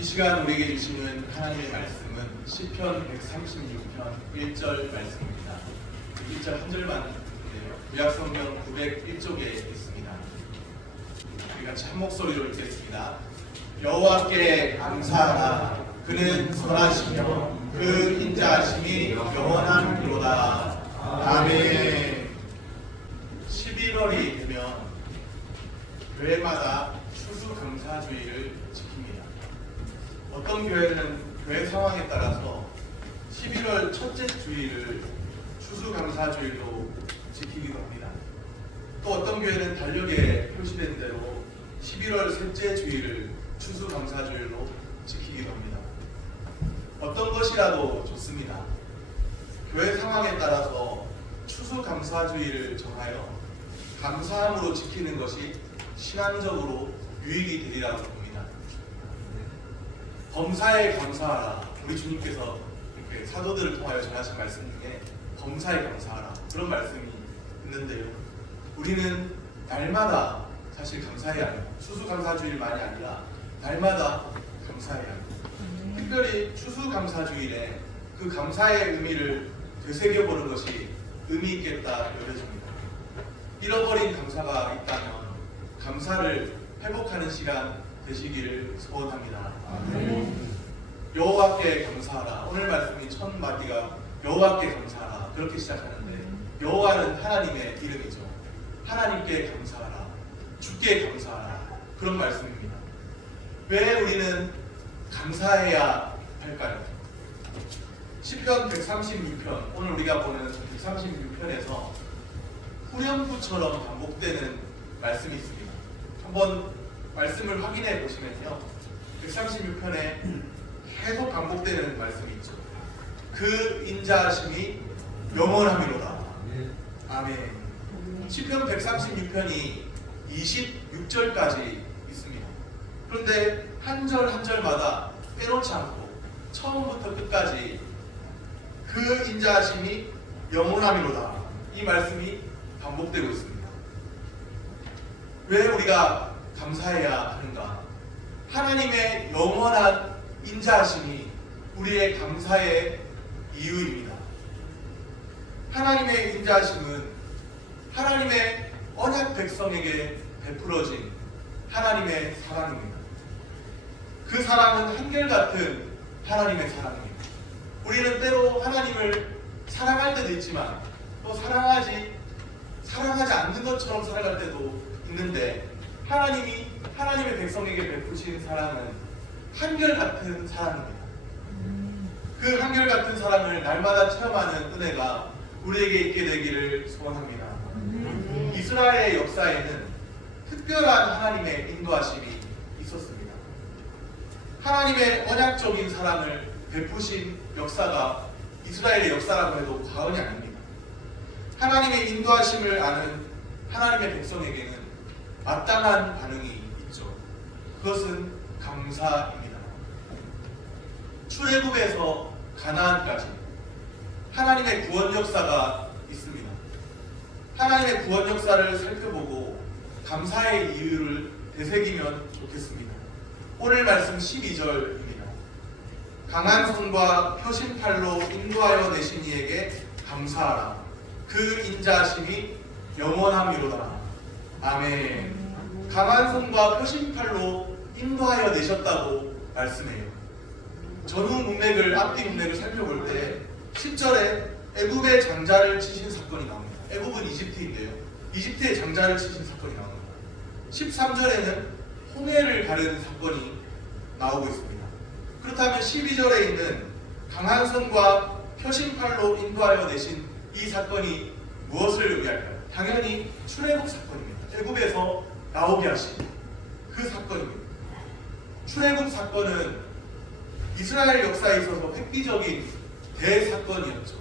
이 시간 우리에게 주시는 하나님의 말씀은 시편 136편 1절 말씀입니다. 1절 한 절만. 구약성경 901쪽에 있습니다. 우리 같이 한 목소리로 읽겠습니다. 여호와께 감사하라. 그는 선하시며 그 인자하심이 영원함이로다. 아멘. 11월이 되면 교회마다 추수감사주의를. 어떤 교회는 교회 상황에 따라서 11월 첫째 주일을 추수감사주일로 지키기도 합니다. 또 어떤 교회는 달력에 표시된 대로 11월 셋째 주일을 추수감사주일로 지키기도 합니다. 어떤 것이라도 좋습니다. 교회 상황에 따라서 추수감사주의를 정하여 감사함으로 지키는 것이 신앙적으로 유익이 되리라고. 범사에 감사하라. 우리 주님께서 이렇게 사도들을 통하여 전하신 말씀 중에 범사에 감사하라. 그런 말씀이 있는데요. 우리는 날마다 사실 감사해야 해요. 추수감사주일만이 아니라 날마다 감사해야 해요. 특별히 추수감사주일에 그 감사의 의미를 되새겨보는 것이 의미 있겠다 여겨집니다. 잃어버린 감사가 있다면 감사를 회복하는 시간 되시기를 소원합니다. 여호와께 감사하라. 오늘 말씀이 첫 마디가 여호와께 감사하라. 그렇게 시작하는데 여호와는 하나님의 이름이죠. 하나님께 감사하라. 주께 감사하라. 그런 말씀입니다. 왜 우리는 감사해야 할까요? 시편 136편 오늘 우리가 보는 136편에서 후렴구처럼 반복되는 말씀이 있습니다. 한번 말씀을 확인해 보시면요. 136편에 계속 반복되는 말씀이 있죠. 그 인자하심이 영원함이로다. 아멘. 시편 136편이 26절까지 있습니다. 그런데 한 절 한 절마다 빼놓지 않고 처음부터 끝까지 그 인자하심이 영원함이로다. 이 말씀이 반복되고 있습니다. 왜 우리가 감사해야 하는가? 하나님의 영원한 인자하심이 우리의 감사의 이유입니다. 하나님의 인자하심은 하나님의 언약 백성에게 베풀어진 하나님의 사랑입니다. 그 사랑은 한결같은 하나님의 사랑입니다. 우리는 때로 하나님을 사랑할 때도 있지만 또 사랑하지 사랑하지 않는 것처럼 살아갈 때도 있는데 하나님이 하나님의 백성에게 베푸신 사랑은 한결같은 사랑입니다. 그 한결같은 사랑을 날마다 체험하는 은혜가 우리에게 있게 되기를 소원합니다. 이스라엘의 역사에는 특별한 하나님의 인도하심이 있었습니다. 하나님의 언약적인 사랑을 베푸신 역사가 이스라엘의 역사라고 해도 과언이 아닙니다. 하나님의 인도하심을 아는 하나님의 백성에게는 마땅한 반응이 있죠. 그것은 감사입니다. 출애굽에서 가나안까지 하나님의 구원 역사가 있습니다. 하나님의 구원 역사를 살펴보고 감사의 이유를 되새기면 좋겠습니다. 오늘 말씀 12절입니다. 강한 손과 표심팔로 인도하여 내신 이에게 감사하라. 그 인자심이 영원함이로다. 아멘. 강한 손과 표심팔로 인도하여 내셨다고 말씀해요. 전후 문맥을 앞뒤 문맥을 살펴볼 때 10절에 애굽의 장자를 치신 사건이 나옵니다. 애굽은 이집트인데요. 이집트의 장자를 치신 사건이 나옵니다. 13절에는 홍해를 가르는 사건이 나오고 있습니다. 그렇다면 12절에 있는 강한 손과 표심팔로 인도하여 내신 이 사건이 무엇을 의미할까요? 당연히 출애굽 사건입니다. 애굽에서 나오게 하신 그 사건입니다. 출애굽 사건은 이스라엘 역사에 있어서 획기적인 대사건이었죠.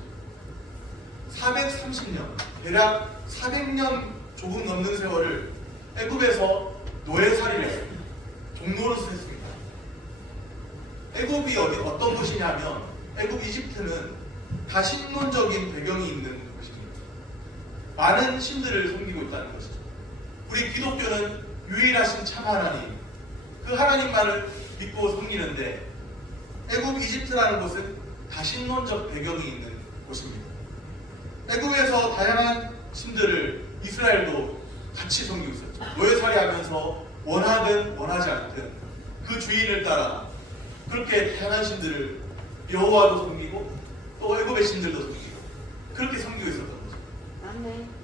430년, 대략 400년 조금 넘는 세월을 애굽에서 노예살이를 했습니다. 종노릇을 했습니다. 애굽이 어디 어떤 곳이냐면 애굽 이집트는 다 신론적인 배경이 있는 곳입니다. 많은 신들을 섬기고 있다는 것이죠. 우리 기독교는 유일하신 참 하나님, 그 하나님만을 믿고 섬기는데 애굽 이집트라는 곳은 다신론적 배경이 있는 곳입니다. 애굽에서 다양한 신들을 이스라엘도 같이 섬기고 있었죠. 노예살이 하면서 원하든 원하지 않든 그 주인을 따라 그렇게 다양한 신들을 여호와도 섬기고 또 애굽의 신들도 섬기고 그렇게 섬기고 있었던 거죠. 아멘.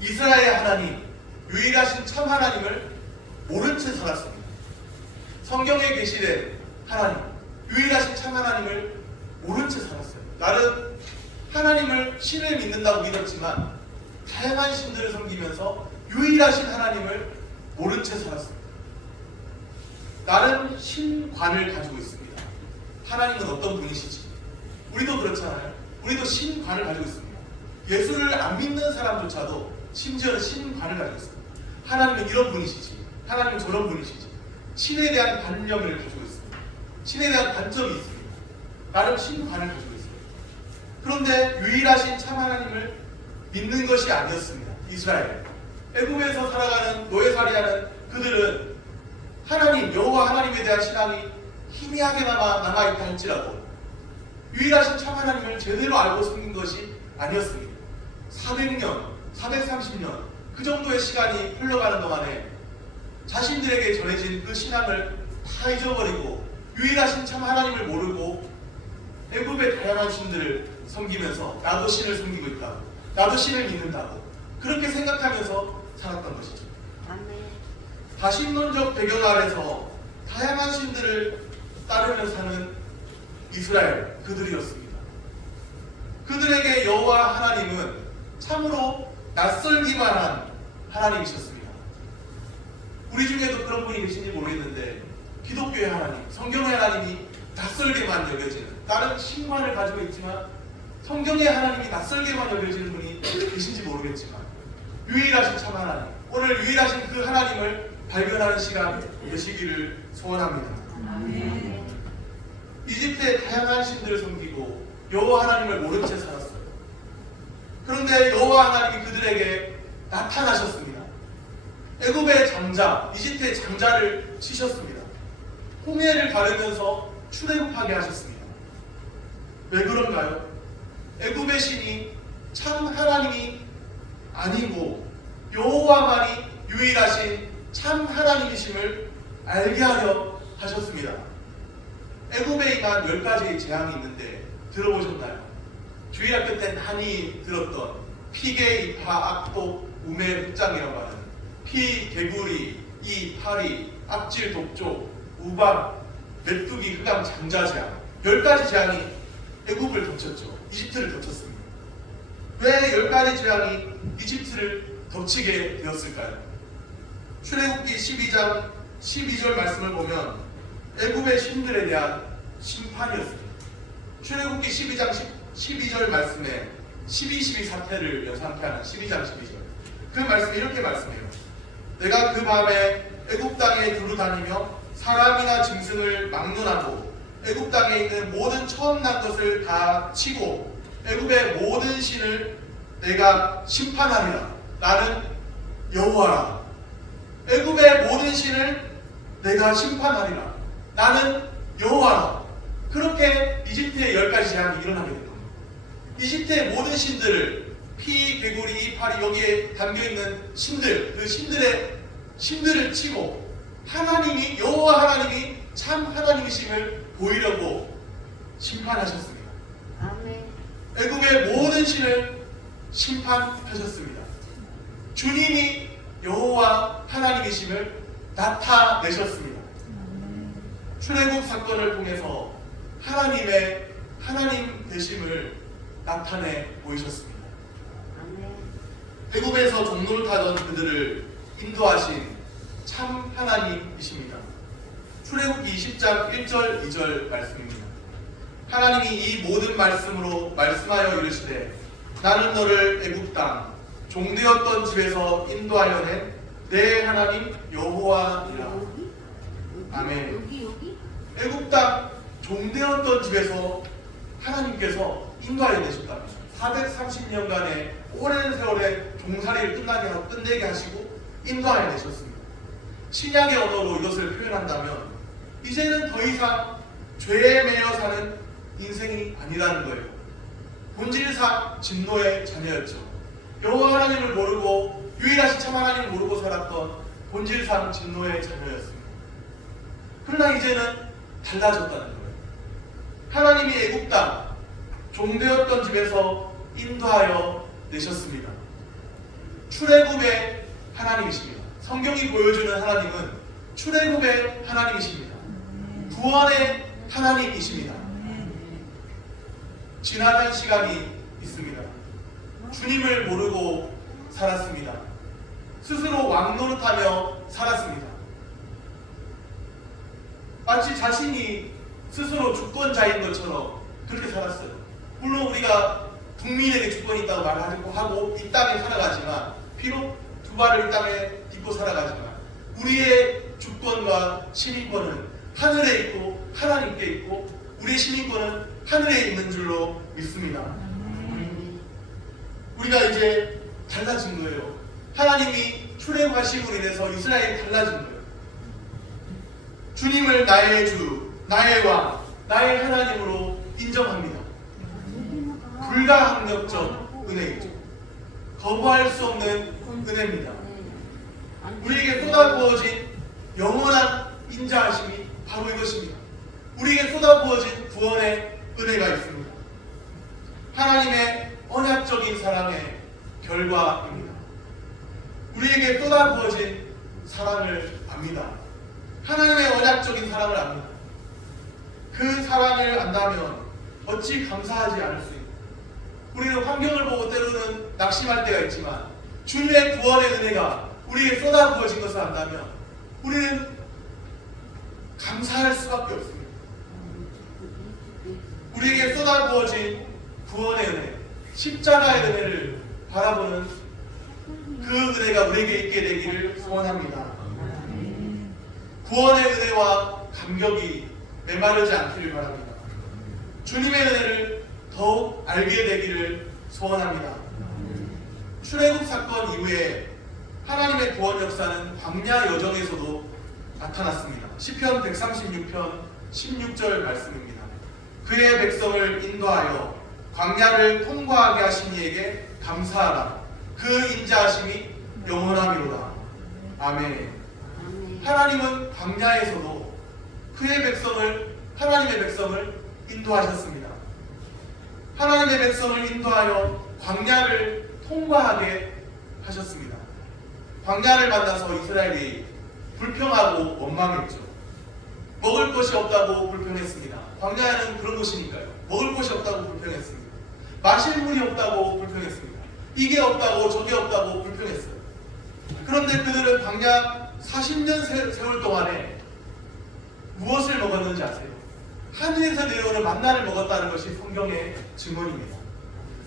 이스라엘 하나님, 유일하신 참 하나님을 모른 채 살았습니다. 성경에 계시된 하나님, 유일하신 참 하나님을 모른 채 살았어요. 나는 하나님을 신을 믿는다고 믿었지만 다양한 신들을 섬기면서 유일하신 하나님을 모른 채 살았습니다. 나는 신관을 가지고 있습니다. 하나님은 어떤 분이시지? 우리도 그렇잖아요. 우리도 신관을 가지고 있습니다. 예수를 안 믿는 사람조차도 심지어는 신관을 가지고 있습니다. 하나님은 이런 분이시지. 하나님은 저런 분이시지. 신에 대한 관념을 가지고 있습니다. 신에 대한 관점이 있습니다. 나름 신관을 가지고 있습니다. 그런데 유일하신 참 하나님을 믿는 것이 아니었습니다. 이스라엘. 애굽에서 살아가는 노예살이하는 그들은 하나님 여호와 하나님에 대한 신앙이 희미하게나마 남아 있다 할지라도 유일하신 참 하나님을 제대로 알고 섬긴 것이 아니었습니다. 400년, 430년 그 정도의 시간이 흘러가는 동안에 자신들에게 전해진 그 신앙을 다 잊어버리고 유일하신 참 하나님을 모르고 애굽의 다양한 신들을 섬기면서 나도 신을 섬기고 있다고 나도 신을 믿는다고 그렇게 생각하면서 살았던 것이죠. 다신론적 배경 아래서 다양한 신들을 따르며 사는 이스라엘 그들이었습니다. 그들에게 여호와 하나님은 참으로 낯설기만 한 하나님이셨습니다. 우리 중에도 그런 분이 계신지 모르겠는데 기독교의 하나님, 성경의 하나님이 낯설게만 여겨지는 다른 신관을 가지고 있지만 성경의 하나님이 낯설게만 여겨지는 분이 계신지 모르겠지만 유일하신 참 하나님, 오늘 유일하신 그 하나님을 발견하는 시간 되시기를 소원합니다. 아멘. 이집트의 다양한 신들을 섬기고 여호와 하나님을 모른 채 살았어요. 그런데 여호와 하나님이 그들에게 나타나셨습니다. 애굽의 장자, 이집트의 장자를 치셨습니다. 홍해를 가르면서 출애굽하게 하셨습니다. 왜 그런가요? 애굽의 신이 참 하나님이 아니고 여호와만이 유일하신 참 하나님이심을 알게 하려 하셨습니다. 애굽에 임한 열 가지 재앙이 있는데 들어보셨나요? 주일학교 때 많이 들었던 피개, 이파, 악독, 우매, 흑장이라고 하는 피, 개구리, 이, 파리, 악질, 독조, 우박, 메뚜기, 흑암, 장자 재앙 열 가지 재앙이 애굽을 덮쳤죠. 이집트를 덮쳤습니다. 왜 열 가지 재앙이 이집트를 덮치게 되었을까요? 출애굽기 12장 12절 말씀을 보면 애굽의 신들에 대한 심판이었습니다. 출애굽기 12장 10, 12절 말씀에 12, 12 사태를 연상케 하는 12장 12절 그 말씀에 이렇게 말씀해요. 내가 그 밤에 애굽 땅에 두루 다니며 사람이나 짐승을 막론하고 애굽 땅에 있는 모든 처음 난 것을 다 치고 애굽의 모든 신을 내가 심판하리라. 나는 여호와라. 애굽의 모든 신을 내가 심판하리라. 나는 여호와라. 그렇게 이집트의 열 가지 재앙이 일어나게 된 겁니다. 이집트의 모든 신들을 피, 개구리, 이파리 여기에 담겨 있는 신들, 그 신들의 신들을 치고 하나님이 여호와 하나님이 참 하나님이심을 보이려고 심판하셨습니다. 아멘. 애국의 모든 신을 심판하셨습니다. 주님이 여호와 하나님이심을 나타내셨습니다. 출애굽 사건을 통해서 하나님의 하나님 되심을 나타내 보이셨습니다. 애굽에서 종로를 타던 그들을 인도하신 참 하나님이십니다. 출애굽기 20장 1절 2절 말씀입니다. 하나님이 이 모든 말씀으로 말씀하여 이르시되 나는 너를 애굽 땅 종되었던 집에서 인도하여 낸내 하나님 여호와니라. 여기? 아멘. 애굽 땅 종되었던 집에서 하나님께서 인도하여 내셨다. 430년간의 오랜 세월의 종살이를 끝나게 하고 끝내게 하시고 인도하여 내셨습니다. 신약의 언어로 이것을 표현한다면 이제는 더 이상 죄에 매여 사는 인생이 아니라는 거예요. 본질상 진노의 자녀였죠. 여호와 하나님을 모르고 유일하신 참 하나님을 모르고 살았던 본질상 진노의 자녀였습니다. 그러나 이제는 달라졌다는 거예요. 하나님이 애국 땅 종되었던 집에서 인도하여 내셨습니다. 출애굽의 하나님이십니다. 성경이 보여주는 하나님은 출애굽의 하나님이십니다. 구원의 하나님이십니다. 지나간 시간이 있습니다. 주님을 모르고 살았습니다. 스스로 왕노릇하며 살았습니다. 마치 자신이 스스로 주권자인 것처럼 그렇게 살았어요. 물론 우리가 국민에게 주권이 있다고 말하고 하고 이 땅에 살아가지만 비록 두 발을 이 땅에 딛고 살아가지만 우리의 주권과 시민권은 하늘에 있고 하나님께 있고 우리의 시민권은 하늘에 있는 줄로 믿습니다. 우리가 이제 달라진 거예요. 하나님이 출애굽하심으로 인해서 이스라엘이 달라진 거예요. 주님을 나의 주, 나의 왕, 나의 하나님으로 인정합니다. 불가항력적 은혜이죠. 거부할 수 없는 은혜입니다. 우리에게 쏟아부어진 영원한 인자하심이 바로 이것입니다. 우리에게 쏟아부어진 구원의 은혜가 있습니다. 하나님의 언약적인 사랑의 결과입니다. 우리에게 쏟아부어진 사랑을 압니다. 하나님의 언약적인 사랑을 압니다. 그 사랑을 안다면 어찌 감사하지 않을 수 있는 우리는 환경을 보고 때로는 낙심할 때가 있지만 주님의 구원의 은혜가 우리에게 쏟아부어진 것을 안다면 우리는 감사할 수밖에 없습니다. 우리에게 쏟아부어진 구원의 은혜, 십자가의 은혜를 바라보는 그 은혜가 우리에게 있게 되기를 소원합니다. 구원의 은혜와 감격이 메마르지 않기를 바랍니다. 주님의 은혜를 더욱 알게 되기를 소원합니다. 출애굽 사건 이후에 하나님의 구원 역사는 광야 여정에서도 나타났습니다. 시편 136편 16절 말씀입니다. 그의 백성을 인도하여 광야를 통과하게 하신 이에게 감사하라. 그 인자하심이 영원함이로다. 아멘. 하나님은 광야에서도 그의 백성을 하나님의 백성을 인도하셨습니다. 하나님의 백성을 인도하여 광야를 통과하게 하셨습니다. 광야를 만나서 이스라엘이 불평하고 원망했죠. 먹을 것이 없다고 불평했습니다. 광야는 그런 곳이니까요. 먹을 것이 없다고 불평했습니다. 마실 물이 없다고 불평했습니다. 이게 없다고 저게 없다고 불평했어요. 그런데 그들은 광야 40년 세, 세월 동안에 무엇을 먹었는지 아세요? 하늘에서 내려오는 만나를 먹었다는 것이 성경의 증언입니다.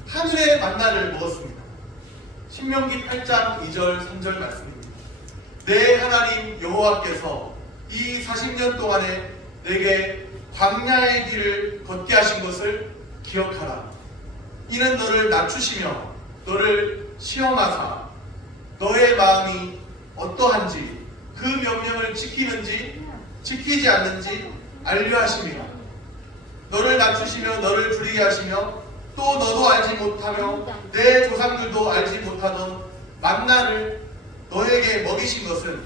하늘의 만나를 먹었습니다. 신명기 8장 2절 3절 말씀입니다. 내 하나님 여호와께서 이 40년 동안에 내게 광야의 길을 걷게 하신 것을 기억하라. 이는 너를 낮추시며 너를 시험하사 너의 마음이 어떠한지 그 명령을 지키는지 지키지 않는지 알려 하심이라. 너를 낮추시며 너를 줄이게 하시며 또 너도 알지 못하며 내 조상들도 알지 못하던 만나를 너에게 먹이신 것은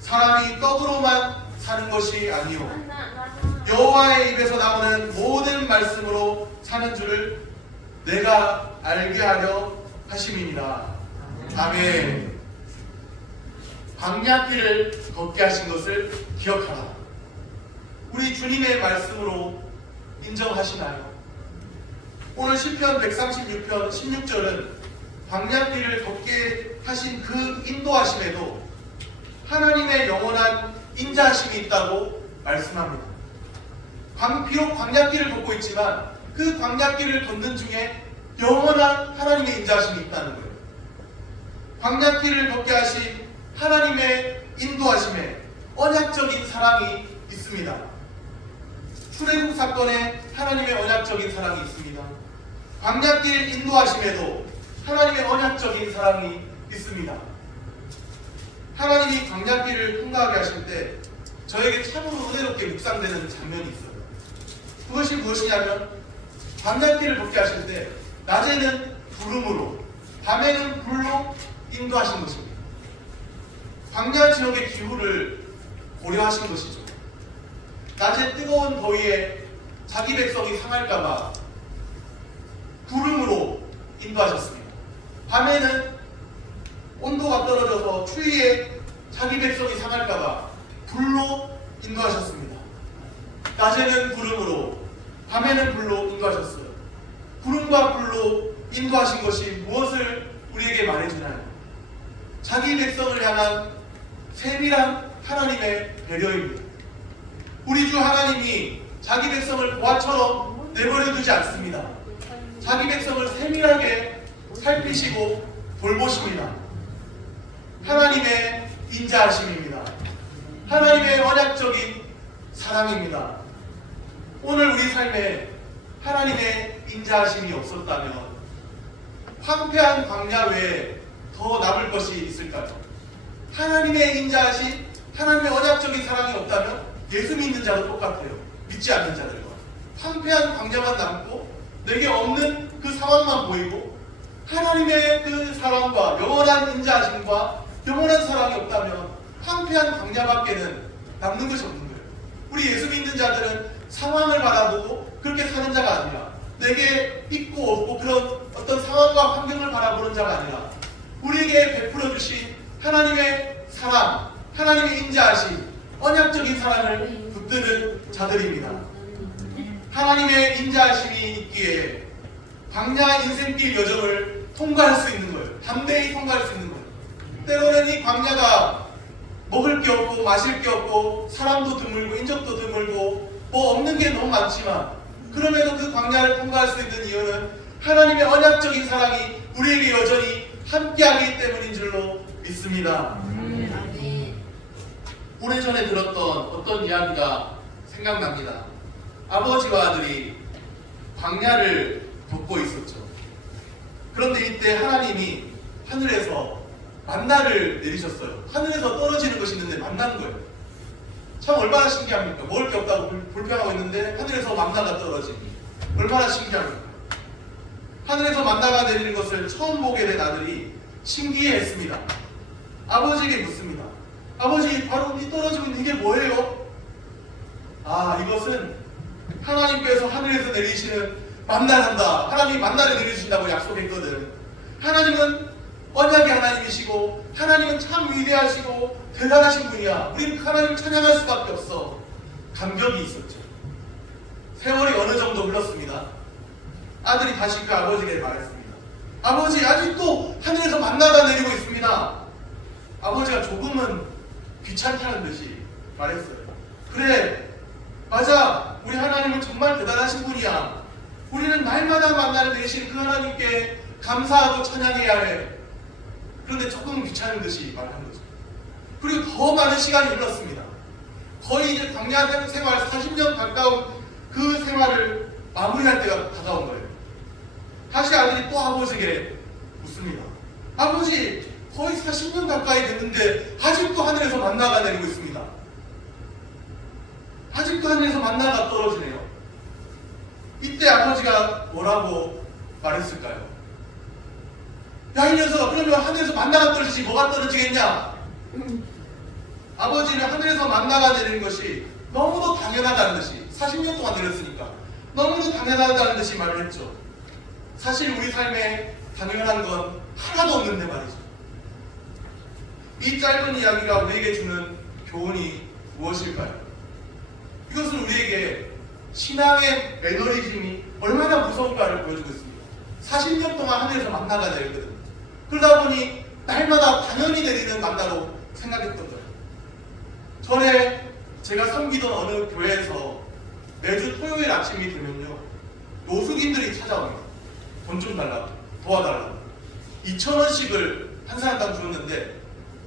사람이 떡으로만 사는 것이 아니요 여호와의 입에서 나오는 모든 말씀으로 사는 줄을 내가 알게 하려 하심이니라. 아멘. 광야길을 걷게 하신 것을 기억하라. 우리 주님의 말씀으로 인정하시나요? 오늘 시편 136편 16절은 광야길을 걷게 하신 그 인도하심에도 하나님의 영원한 인자하심이 있다고 말씀합니다. 광, 비록 광야길을 걷고 있지만 그 광야길을 걷는 중에 영원한 하나님의 인자하심이 있다는 거예요. 광야길을 걷게 하신 하나님의 인도하심에 언약적인 사랑이 있습니다. 출애굽 사건에 하나님의 언약적인 사랑이 있습니다. 광야길 인도하심에도 하나님의 언약적인 사랑이 있습니다. 하나님이 광야길을 통과하게 하실 때 저에게 참으로 은혜롭게 묵상되는 장면이 있어요. 그것이 무엇이냐면 광야길을 걷게 하실 때 낮에는 구름으로 밤에는 불로 인도하신 것입니다. 광야 지역의 기후를 고려하신 것이죠. 낮에 뜨거운 더위에 자기 백성이 상할까봐 구름으로 인도하셨습니다. 밤에는 온도가 떨어져서 추위에 자기 백성이 상할까봐 불로 인도하셨습니다. 낮에는 구름으로, 밤에는 불로 인도하셨어요. 구름과 불로 인도하신 것이 무엇을 우리에게 말해주나요? 자기 백성을 향한 세밀한 하나님의 배려입니다. 우리 주 하나님이 자기 백성을 보아처럼 내버려 두지 않습니다. 자기 백성을 세밀하게 살피시고 돌보십니다. 하나님의 인자하심입니다. 하나님의 언약적인 사랑입니다. 오늘 우리 삶에 하나님의 인자하심이 없었다면 황폐한 광야 외에 더 남을 것이 있을까요? 하나님의 인자하심, 하나님의 언약적인 사랑이 없다면 예수 믿는 자도 똑같아요. 믿지 않는 자들과 황폐한 광야만 남고 내게 없는 그 상황만 보이고 하나님의 그 사랑과 영원한 인자하심과 영원한 사랑이 없다면 황폐한 광야밖에는 남는 것이 없는 거예요. 우리 예수 믿는 자들은 상황을 바라보고 그렇게 사는 자가 아니라 내게 있고 없고 그런 어떤 상황과 환경을 바라보는 자가 아니라 우리에게 베풀어 주신 하나님의 사랑, 하나님의 인자하심, 언약적인 사랑을 붙드는 자들입니다. 하나님의 인자하심이 있기에 광야 인생길 여정을 통과할 수 있는 거예요. 담대히 통과할 수 있는 거예요. 때로는 이 광야가 먹을 게 없고 마실 게 없고 사람도 드물고 인적도 드물고 뭐 없는 게 너무 많지만 그럼에도 그 광야를 통과할 수 있는 이유는 하나님의 언약적인 사랑이 우리에게 여전히 함께하기 때문인 줄로 믿습니다. 오래전에 들었던 어떤 이야기가 생각납니다. 아버지와 아들이 광야를 걷고 있었죠. 그런데 이때 하나님이 하늘에서 만나를 내리셨어요. 하늘에서 떨어지는 것이 있는데 만나는 거예요. 참 얼마나 신기합니까? 먹을 게 없다고 불- 불평하고 있는데 하늘에서 만나가 떨어지니 얼마나 신기합니까? 하늘에서 만나가 내리는 것을 처음 보게 된 아들이 신기해했습니다. 아버지에게 묻습니다. 아버지 바로 이 떨어지고 있는 이게 뭐예요? 아 이것은 하나님께서 하늘에서 내리시는 만나란다. 하나님이 만나를 내려주신다고 약속했거든. 하나님은 언약의 하나님이시고 하나님은 참 위대하시고 대단하신 분이야. 우리는 그 하나님을 찬양할 수밖에 없어. 감격이 있었죠. 세월이 어느 정도 흘렀습니다. 아들이 다시 그 아버지에게 말했습니다. 아버지 아직도 하늘에서 만나가 내리고 있습니다. 아버지가 조금은 귀찮다는 듯이 말했어요. 그래, 맞아. 우리 하나님은 정말 대단하신 분이야. 우리는 날마다 만나를 내리신 그 하나님께 감사하고 찬양해야 해. 그런데 조금 귀찮은 듯이 말한 거죠. 그리고 더 많은 시간이 흘렀습니다. 거의 이제 광야 생활 40년 가까운 그 생활을 마무리할 때가 다가온 거예요. 다시 아들이 또 아버지에게 묻습니다. 아버지, 거의 40년 가까이 됐는데 아직도 하늘에서 만나가 내리고 있습니다. 아직도 하늘에서 만나가 떨어지네요. 이때 아버지가 뭐라고 말했을까요? 야, 이 녀석아, 그러면 하늘에서 만나가 떨어지지 뭐가 떨어지겠냐? 아버지는 하늘에서 만나가 내리는 것이 너무도 당연하다는 듯이 40년 동안 내렸으니까 너무도 당연하다는 듯이 말을 했죠. 사실 우리 삶에 당연한 건 하나도 없는데 말이죠. 이 짧은 이야기가 우리에게 주는 교훈이 무엇일까요? 이것은 우리에게 신앙의 매너리즘이 얼마나 무서운가를 보여주고 있습니다. 40년 동안 하늘에서 만나가 내리거든. 그러다 보니 날마다 당연히 내리는 만나로 생각했던 거예요. 전에 제가 섬기던 어느 교회에서 매주 토요일 아침이 되면요. 노숙인들이 찾아옵니다. 돈 좀 달라고, 도와달라고. 2,000원씩을 한 사람당 주었는데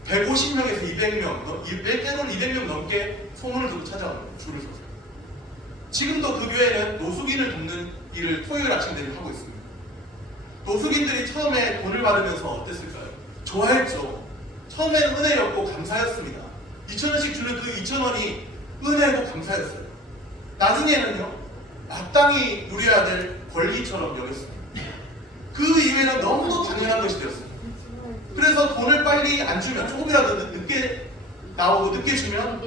150명에서 200명, 100개는 200명 넘게 소문을 듣고 찾아옵니다. 줄을 서서. 지금도 그 교회는 노숙인을 돕는 일을 토요일 아침 되면 하고 있습니다. 노숙인들이 처음에 돈을 받으면서 어땠을까요? 좋아했죠. 처음에는 은혜였고 감사였습니다. 2천원씩 주는 그 2천원이 은혜고 감사였어요. 나중에는요, 마땅히 누려야 될 권리처럼 여겼습니다. 그 이외에는 너무도 당연한 것이 되었어요. 그래서 돈을 빨리 안 주면 조금이라도 늦- 늦게 나오고 늦게 주면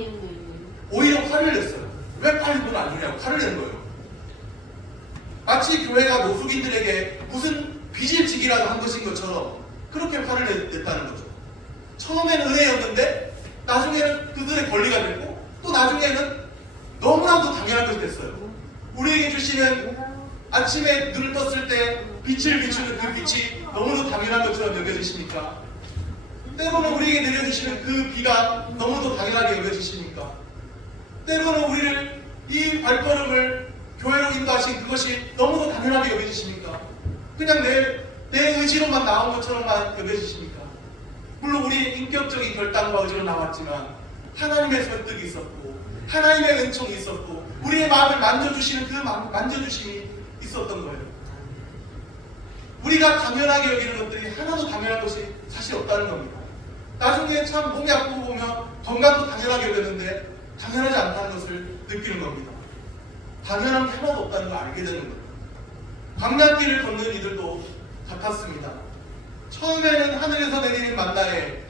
오히려 화를 냈어요. 왜 빨리 돈 안 주냐고 화를 낸 거예요. 마치 교회가 노숙인들에게 무슨 빚을 지기라도 한 것인 것처럼 그렇게 화를 냈- 냈다는 거죠. 처음에는 은혜였는데 나중에는 그들의 권리가 됐고 또 나중에는 너무나도 당연한 것이 됐어요. 우리에게 주시는 아침에 눈을 떴을 때 빛을 비추는 그 빛이 너무도 당연한 것처럼 여겨지십니까? 때로는 우리에게 내려주시는 그 비가 너무도 당연하게 여겨지십니까? 때로는 우리를 이 발걸음을 교회로 인도하신 그것이 너무도 당연하게 여겨지십니까? 그냥 내, 내 의지로만 나온 것처럼만 여겨지십니까? 물론 우리 인격적인 결단과 의지로 나왔지만 하나님의 설득이 있었고 하나님의 은총이 있었고 우리의 마음을 만져주시는 그 마- 만져주심이 있었던 거예요. 우리가 당연하게 여기는 것들이 하나도 당연한 것이 사실 없다는 겁니다. 나중에 참 몸이 아프고 보면 건강도 당연하게 여겼는데 당연하지 않다는 것을 느끼는 겁니다. 당연한 게 하나도 없다는 걸 알게 되는 겁니다. 광야길을 걷는 이들도 같았습니다. 처음에는 하늘에서 내리는 만나에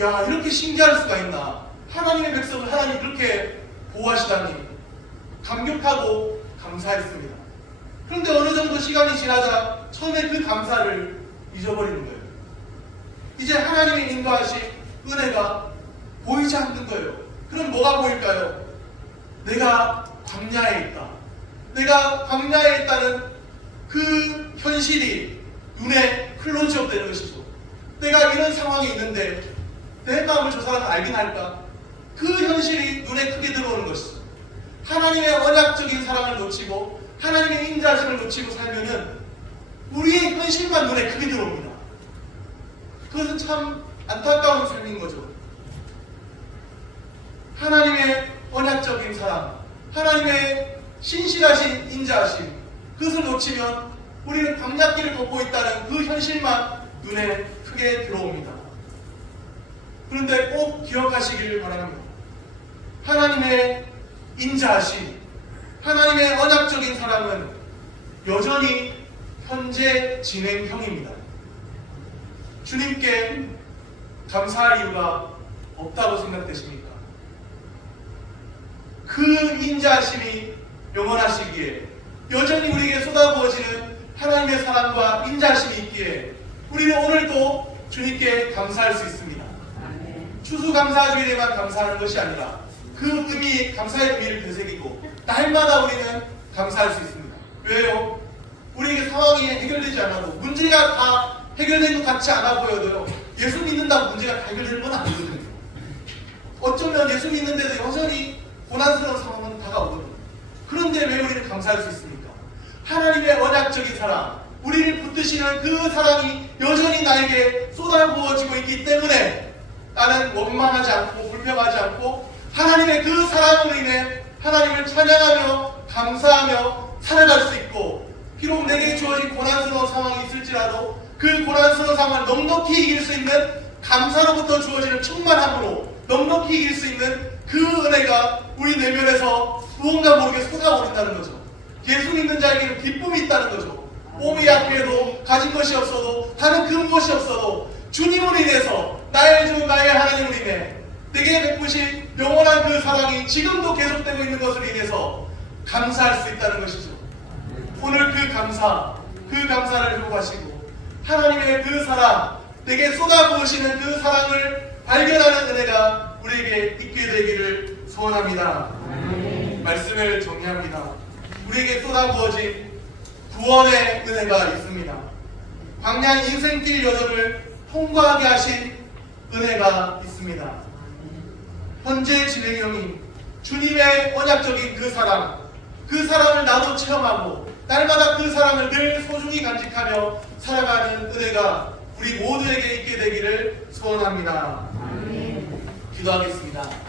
야 이렇게 신기할 수가 있나 하나님의 백성을 하나님 그렇게 보호하시다니 감격하고 감사했습니다. 그런데 어느 정도 시간이 지나자 처음에 그 감사를 잊어버리는 거예요. 이제 하나님의 인도하신 은혜가 보이지 않는 거예요. 그럼 뭐가 보일까요? 내가 광야에 있다. 내가 광야에 있다는 그 현실이 눈에 클로즈업 되는 것이죠. 내가 이런 상황이 있는데 내 마음을 저 사람은 알긴 할까? 그 현실이 눈에 크게 들어오는 것이죠. 하나님의 언약적인 사랑을 놓치고 하나님의 인자심을 놓치고 살면은 우리의 현실만 눈에 크게 들어옵니다. 그것은 참 안타까운 삶인 거죠. 하나님의 언약적인 사랑, 하나님의 신실하신 인자하심, 그것을 놓치면 우리는 광약길을 걷고 있다는 그 현실만 눈에 크게 들어옵니다. 그런데 꼭 기억하시기를 바랍니다. 하나님의 인자하심, 하나님의 언약적인 사랑은 여전히 현재 진행형입니다. 주님께 감사할 이유가 없다고 생각되십니까? 그 인자하심이 영원하시기에 여전히 우리에게 쏟아부어지는 하나님의 사랑과 인자하심이 있기에 우리는 오늘도 주님께 감사할 수 있습니다. 추수감사주일에만 감사하는 것이 아니라 그 의미, 감사의 의미를 되새기고 날마다 우리는 감사할 수 있습니다. 왜요? 우리에게 상황이 해결되지 않아도 문제가 다 해결된 것 같지 않아 보여도요. 예수 믿는다고 문제가 다 해결되는 건 아니거든요. 어쩌면 예수 믿는데도 여전히 고난스러운 상황은 다가오거든요. 그런데 왜 우리는 감사할 수 있습니까? 하나님의 언약적인 사랑, 우리를 붙드시는 그 사랑이 여전히 나에게 쏟아부어지고 있기 때문에 나는 원망하지 않고 불평하지 않고 하나님의 그 사랑으로 인해 하나님을 찬양하며 감사하며 살아갈 수 있고 비록 내게 주어진 고난스러운 상황이 있을지라도 그 고난스러운 상황을 넉넉히 이길 수 있는 감사로부터 주어지는 충만함으로 넉넉히 이길 수 있는 그 은혜가 우리 내면에서 무언가 모르게 쏟아버린다는 거죠. 예수 믿는 자에게는 기쁨이 있다는 거죠. 몸이 약해도 가진 것이 없어도 다른 그 무엇이 없어도 주님을 인해서 나의 주 나의 하나님을 인해 내게 베푸신 영원한 그 사랑이 지금도 계속되고 있는 것을 인해서 감사할 수 있다는 것이죠. 오늘 그 감사, 그 감사를 회복하시고 하나님의 그 사랑, 내게 쏟아부으시는 그 사랑을 발견하는 은혜가 우리에게 있게 되기를 소원합니다. 말씀을 정리합니다. 우리에게 쏟아부어진 구원의 은혜가 있습니다. 광야 인생길 여정을 통과하게 하신 은혜가 있습니다. 현재 진행형인 주님의 언약적인 그 사랑, 그 사랑을 나도 체험하고 날마다 그 사랑을 늘 소중히 간직하며 살아가는 은혜가 우리 모두에게 있게 되기를 소원합니다. 기도하겠습니다.